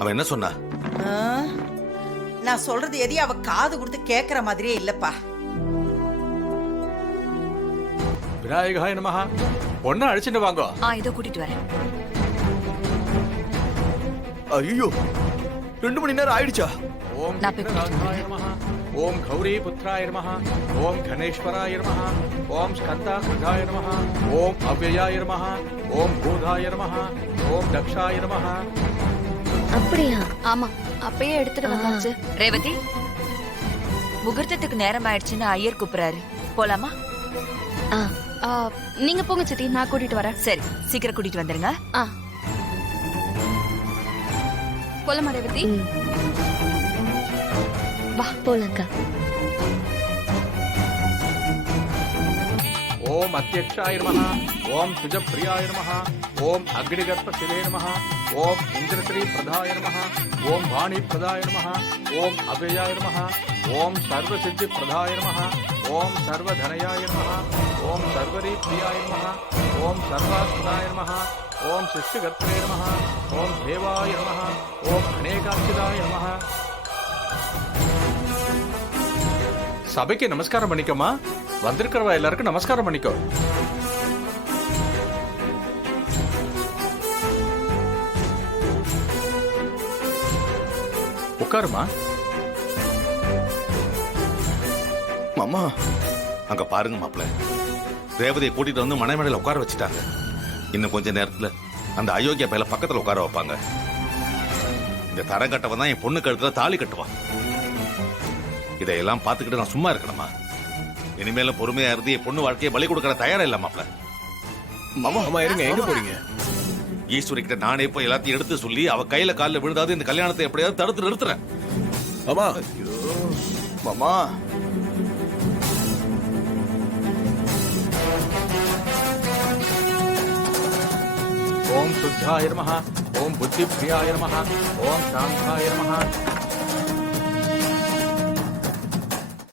அவன் என்ன சொன்னா? நான் சொல்றது எதையும் அவ காது கொடுத்து கேக்குற மாதிரியே இல்லப்பா. விநாயகாய நமஹ. பொண்ணை அழைச்சிட்டு வாங்க. இதோ கூட்டிட்டு வரேன். ஐயோ 2 மணி நேரம் ஆயிடுச்சா? ஓம் விநாயகாய நமஹ. ஓம் கௌரி புத்ராய நமஹ. ஓம் கணேஸ்வராய நமஹ. ஓம் ஸ்கந்தாகிருதாய நமஹ. ஓம் அவ்யயாய நமஹ. ஓம் பூதாய நமஹ. ஓம் தக்ஷாய நமஹ. அப்படியா? ஆமா, அப்பயே எடுத்துட்டு வந்தாச்சு. ரேவதி, முகூர்த்தத்துக்கு நேரம் ஆயிடுச்சுன்னு ஐயர் கூப்பிடுறாரு, போலாமா? நீங்க போங்க சித்தி, நான் கூட்டிட்டு வரேன். சரி, சீக்கிரம் கூட்டிட்டு வந்துருங்க. போலாமா ரேவதி? வா போலாங்க. ஓம் அத்தியக்ஷாய நமஹ. ஓம் சுஜப்ரியாய நமஹ. ஓம் அக்னிகர்ப்பசிதே நமஹ. ஓம் இந்திரஸ்ரீ பிரதாய நமஹ. ஓம் வாணி பிரதாய நமஹ. ஓம் அவ்யயாய நமஹ. ஓம் சர்வசித்தி பிரதாய நமஹ. ஓம் சர்வதனயாய நமஹ. ஓம் சர்வரீ பிரியாய நமஹ. ஓம் சர்வாத்மனாய நமஹ. ஓம் சிஷ்யகர்த்தே நமஹ. ஓம் தேவாய நமஹ. ஓம் அநேகாட்சிதாய நமஹ. சபைக்கு நமஸ்காரம் பண்ணிக்கோமா. வந்திருக்கிறவா எல்லாருக்கும் நமஸ்காரம் பண்ணிக்கோ. உட்காருமா. மாமா அங்க பாருங்க மாப்பிள்ள, ரேவதியை கூட்டிட்டு வந்து மனைமேடையில உட்கார வச்சுட்டாங்க. இன்னும் கொஞ்ச நேரத்துல அந்த அயோக்கிய பையில பக்கத்துல உட்கார வைப்பாங்க. இந்த தரம் கட்டவன் தான் என் பொண்ணு கழுத்துல தாலி கட்டுவான். இதையெல்லாம் பாத்துக்கிட்டு நான் சும்மா இருக்கணுமா? இனிமேலும் பொறுமையா இருந்து என் பொண்ணு வாழ்க்கையை பலி கொடுக்கற தயாரா இல்ல மாப்பிள்ள. மாமா இருங்க, எங்க போறீங்க? ஈஸ்வரி கிட்ட நானே போய் எல்லாத்தையும் எடுத்து சொல்லி அவ கையில காலில் விழுந்தாது இந்த கல்யாணத்தை எப்படியாவது தடுத்து நிறுத்துறேன். மாமா மாமா ஓம் சுத்தாய நமஹ. ஓம் புத்தி பிரியாய நமஹ. ஓம் சாந்தாய நமஹ.